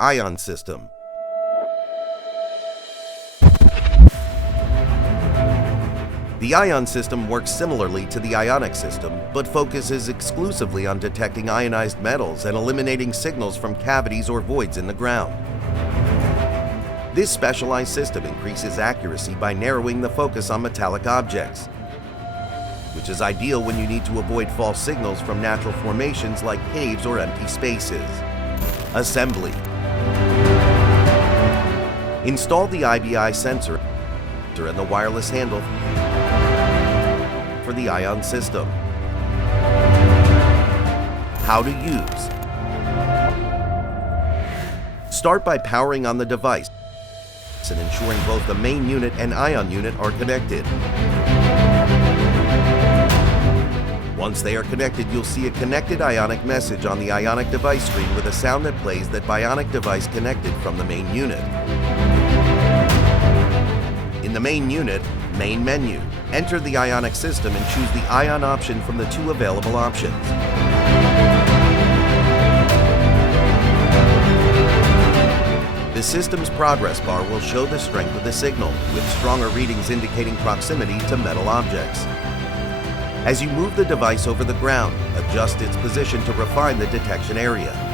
ion system. The ion system works similarly to the ionic system, but focuses exclusively on detecting ionized metals and eliminating signals from cavities or voids in the ground. This specialized system increases accuracy by narrowing the focus on metallic objects, which is ideal when you need to avoid false signals from natural formations like caves or empty spaces. Assembly. Install the IBI sensor and the wireless handle for the ion system. How to use. Start by powering on the device and ensuring both the main unit and ion unit are connected. Once they are connected, you'll see a connected ionic message on the ionic device screen with a sound that plays that bionic device connected from the main unit. In the main unit, main menu, enter the ionic system and choose the ion option from the two available options. The system's progress bar will show the strength of the signal, with stronger readings indicating proximity to metal objects. As you move the device over the ground, adjust its position to refine the detection area.